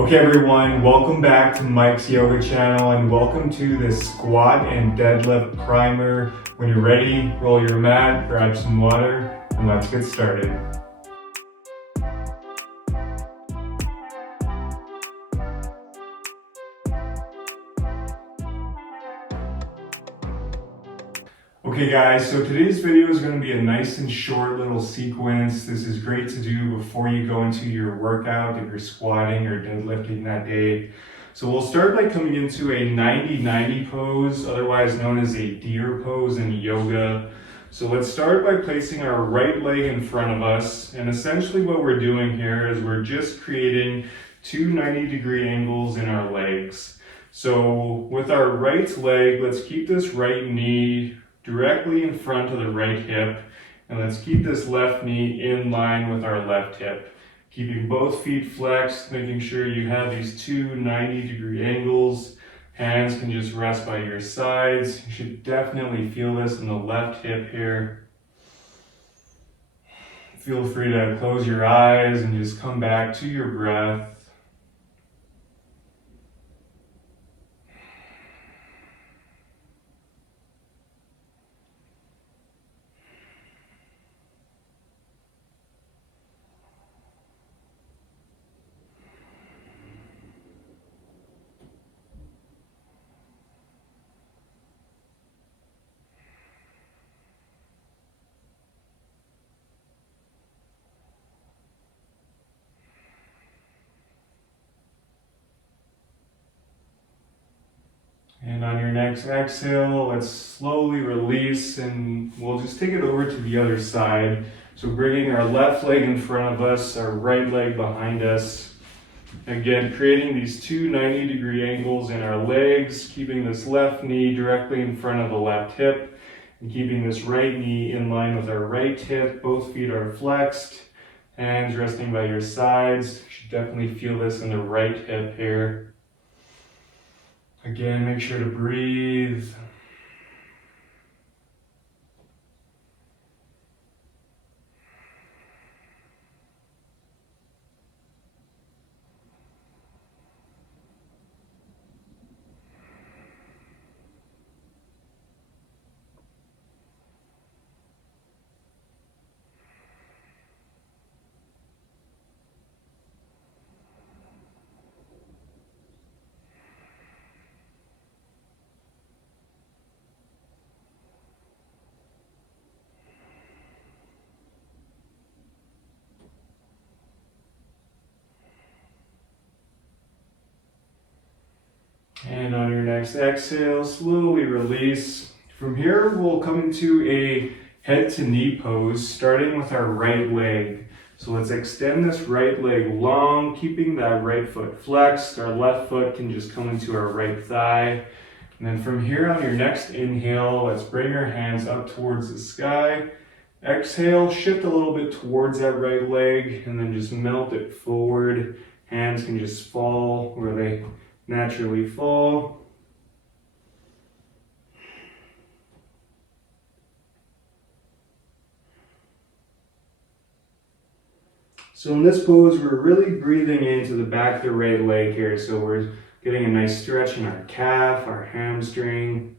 Okay everyone, welcome back to Mike's Yoga channel and welcome to this Squat and Deadlift Primer. When you're ready, roll your mat, grab some water, and let's get started. Okay guys, so today's video is going to be a nice and short little sequence. This is great to do before you go into your workout if you're squatting or deadlifting that day. So we'll start by coming into a 90-90 pose, otherwise known as a deer pose in yoga. So let's start by placing our right leg in front of us, and essentially what we're doing here is we're just creating two 90-degree angles in our legs. So with our right leg, let's keep this right knee directly in front of the right hip, and let's keep this left knee in line with our left hip. Keeping both feet flexed, making sure you have these two 90-degree angles. Hands can just rest by your sides. You should definitely feel this in the left hip here. Feel free to close your eyes and just come back to your breath. And on your next exhale, let's slowly release, and we'll just take it over to the other side. So bringing our left leg in front of us, our right leg behind us. Again, creating these two 90-degree angles in our legs, keeping this left knee directly in front of the left hip, and keeping this right knee in line with our right hip. Both feet are flexed, hands resting by your sides. You should definitely feel this in the right hip here. Again, make sure to breathe. And on your next exhale, slowly release. From here, we'll come into a head to knee pose, starting with our right leg. So let's extend this right leg long, keeping that right foot flexed. Our left foot can just come into our right thigh. And then from here, on your next inhale, let's bring our hands up towards the sky. Exhale, shift a little bit towards that right leg, and then just melt it forward. Hands can just fall where they naturally fall. So in this pose, we're really breathing into the back of the right leg here. So we're getting a nice stretch in our calf, our hamstring.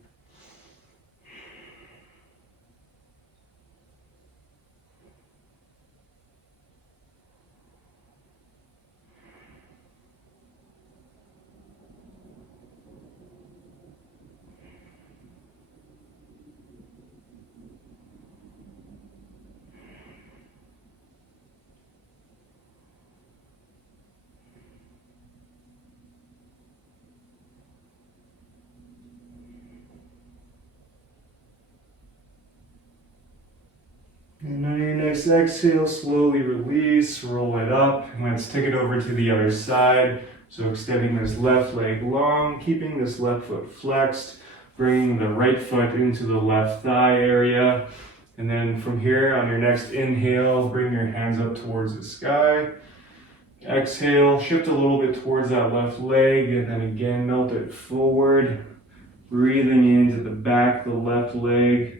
And on your next exhale, slowly release, roll it up, and let's take it over to the other side. So extending this left leg long, keeping this left foot flexed, bringing the right foot into the left thigh area. And then from here, on your next inhale, bring your hands up towards the sky. Exhale, shift a little bit towards that left leg, and then again, melt it forward, breathing into the back of the left leg.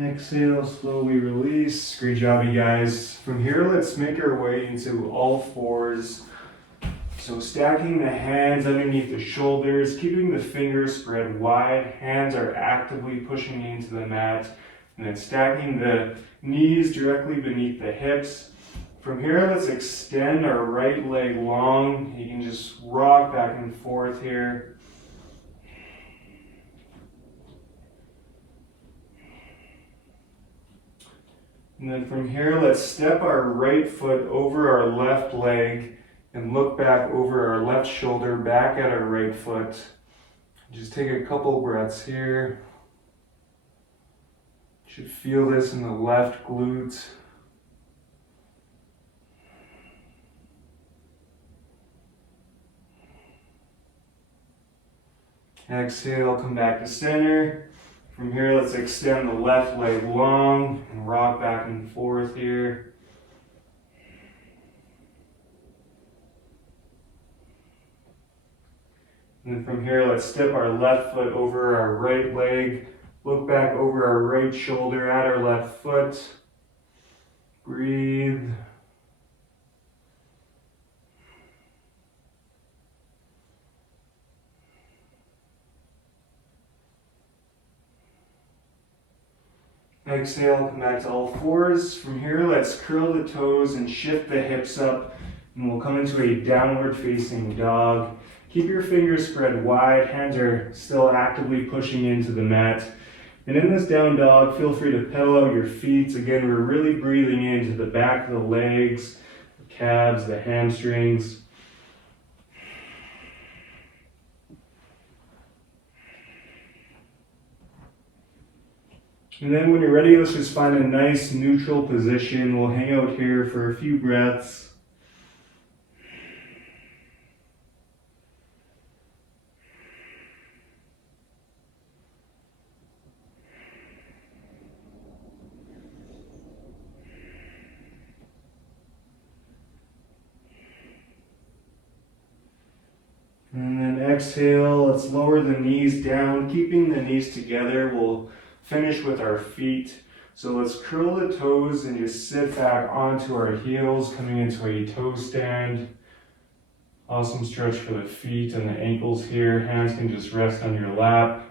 Exhale, slowly release. Great job, you guys. From here, let's make our way into all fours. So stacking the hands underneath the shoulders, keeping the fingers spread wide. Hands are actively pushing into the mat. And then stacking the knees directly beneath the hips. From here, let's extend our right leg long. You can just rock back and forth here. And then from here, let's step our right foot over our left leg and look back over our left shoulder, back at our right foot. Just take a couple breaths here. You should feel this in the left glute. Exhale, come back to center. From here, let's extend the left leg long and rock back and forth here. And then from here, let's step our left foot over our right leg, look back over our right shoulder at our left foot. Breathe. Exhale, come back to all fours. From here, let's curl the toes and shift the hips up, and we'll come into a downward facing dog. Keep your fingers spread wide, hands are still actively pushing into the mat. And in this down dog, feel free to pedal out your feet. Again, we're really breathing into the back of the legs, the calves, the hamstrings. And then when you're ready, let's just find a nice neutral position. We'll hang out here for a few breaths. And then exhale, let's lower the knees down, keeping the knees together. We'll finish with our feet. So let's curl the toes and just sit back onto our heels, coming into a toe stand. Awesome stretch for the feet and the ankles here. Hands can just rest on your lap.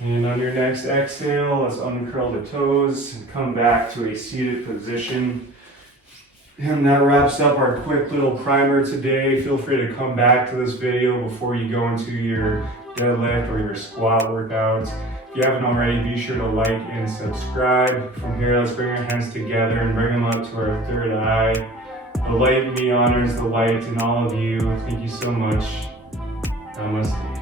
And on your next exhale, let's uncurl the toes and come back to a seated position. And that wraps up our quick little primer today. Feel free to come back to this video before you go into your deadlift or your squat workouts. If you haven't already, be sure to like and subscribe. From here, let's bring our hands together and bring them up to our third eye. The light in me honors the light in all of you. Thank you so much. Namaste.